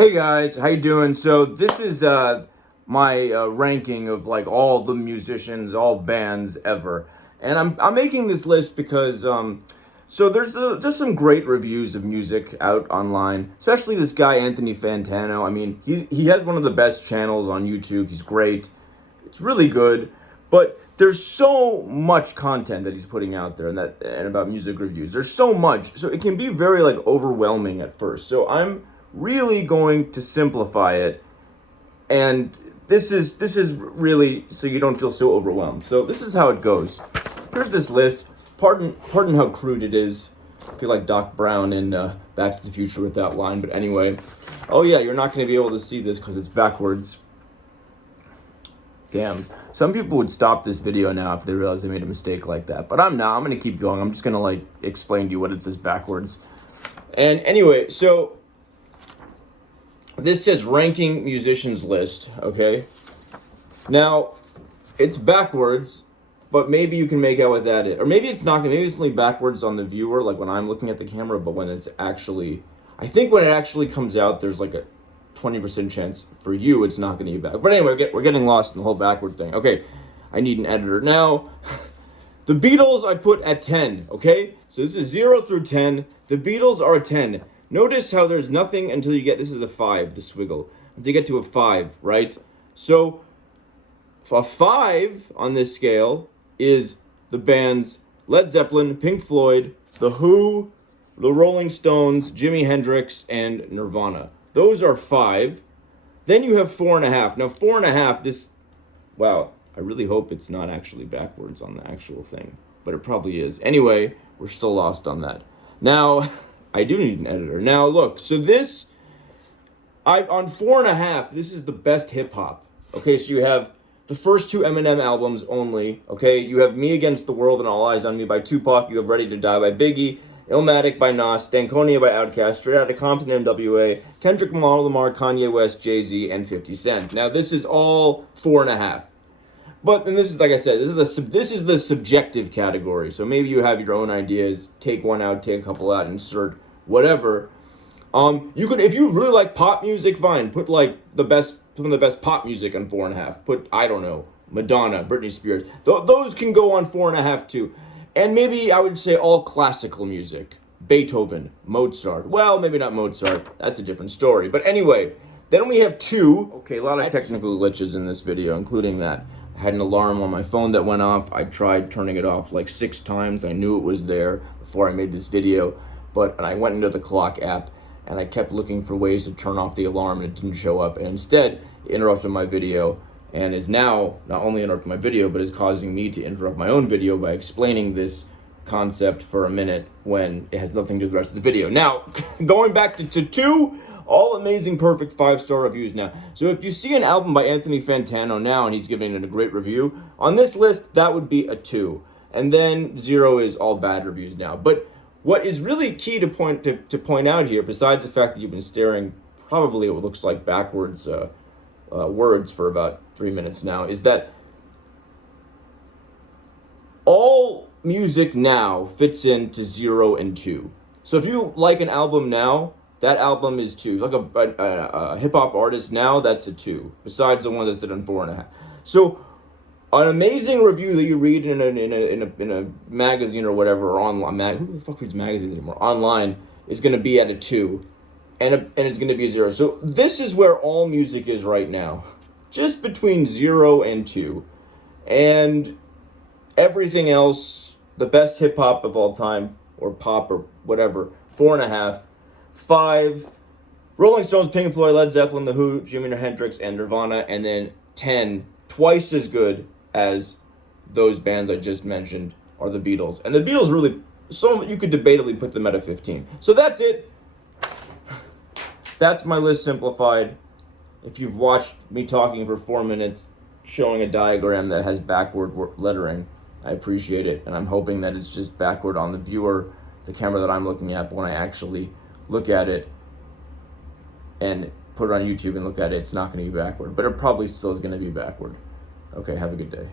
Hey guys, how you doing? So this is my ranking of like all the musicians, all bands ever, and I'm making this list because so there's just some great reviews of music out online, especially this guy Anthony Fantano. I mean, he has one of the best channels on YouTube. He's great. It's really good, but there's so much content that he's putting out there and about music reviews. There's so much, so it can be very like overwhelming at first. So I'm really going to simplify it, and this is really so you don't feel so overwhelmed. So this is how it goes. Here's this list. Pardon how crude it is. I feel like Doc Brown in Back to the Future with that line, but anyway. Oh yeah, you're not going to be able to see this because it's backwards. Damn. Some people would stop this video now if they realize they made a mistake like that. But I'm not. I'm going to keep going. I'm just going to like explain to you what it says backwards. And anyway, so this says ranking musicians list, okay? Now, it's backwards, but maybe you can make out what that is. Or maybe it's not. Maybe it's only backwards on the viewer, like when I'm looking at the camera, but when it's actually, I think when it actually comes out, there's like a 20% chance for you it's not going to be back. But anyway, we're getting lost in the whole backward thing. Okay, I need an editor. Now, the Beatles I put at 10, okay? So this is 0 through 10. The Beatles are a 10. Notice how there's nothing until you get, this is a 5, the swiggle. Until you get to a 5, right? So, a 5 on this scale is the bands Led Zeppelin, Pink Floyd, The Who, The Rolling Stones, Jimi Hendrix, and Nirvana. Those are 5. Then you have 4.5. Now 4.5, this, wow, I really hope it's not actually backwards on the actual thing, but it probably is. Anyway, we're still lost on that. Now, I do need an editor. Now look, so this, on 4.5, this is the best hip hop. Okay, so you have the first 2 Eminem albums only. Okay, you have Me Against the World and All Eyes on Me by Tupac. You have Ready to Die by Biggie. Illmatic by Nas, Stankonia by Outkast, Straight Outta Compton NWA, Kendrick Lamar, Kanye West, Jay-Z, and 50 Cent. Now this is all 4.5. But, and this is, like I said, this is the subjective category. So maybe you have your own ideas, take one out, take a couple out, insert whatever. You could, if you really like pop music, fine, put like some of the best pop music on 4.5. Put, I don't know, Madonna, Britney Spears. Those can go on 4.5 too. And maybe I would say all classical music. Beethoven, Mozart. Well, maybe not Mozart. That's a different story. But anyway, then we have 2. Okay, a lot of technical glitches in this video, including that. I had an alarm on my phone that went off. I tried turning it off like 6 times. I knew it was there before I made this video. And I went into the clock app, and I kept looking for ways to turn off the alarm, and it didn't show up. And instead, it interrupted my video, and is now not only interrupting my video, but is causing me to interrupt my own video by explaining this concept for a minute when it has nothing to do with the rest of the video. Now, going back to 2, all amazing, perfect 5-star reviews now. So if you see an album by Anthony Fantano now, and he's giving it a great review, on this list, that would be a 2. And then 0 is all bad reviews now. But what is really key to point out here, besides the fact that you've been staring probably what looks like backwards words for about 3 minutes now, is that all music now fits into 0 and 2. So if you like an album now, that album is 2. Like a hip-hop artist now, that's a 2, besides the one that's at 4.5. So an amazing review that you read in a magazine or whatever, or online, who the fuck reads magazines anymore? Online, is going to be at a 2. And it's going to be a 0. So this is where all music is right now. Just between 0 and 2. And everything else, the best hip-hop of all time, or pop or whatever, 4.5. 5, Rolling Stones, Pink Floyd, Led Zeppelin, The Who, Jimi Hendrix, and Nirvana. And then 10, twice as good as those bands I just mentioned, are the Beatles. And the Beatles really, so you could debatably put them at a 15. So that's it. That's my list simplified. If you've watched me talking for 4 minutes, showing a diagram that has backward lettering, I appreciate it. And I'm hoping that it's just backward on the viewer, the camera that I'm looking at. But when I actually look at it and put it on YouTube and look at it, it's not going to be backward. But it probably still is going to be backward. Okay, have a good day.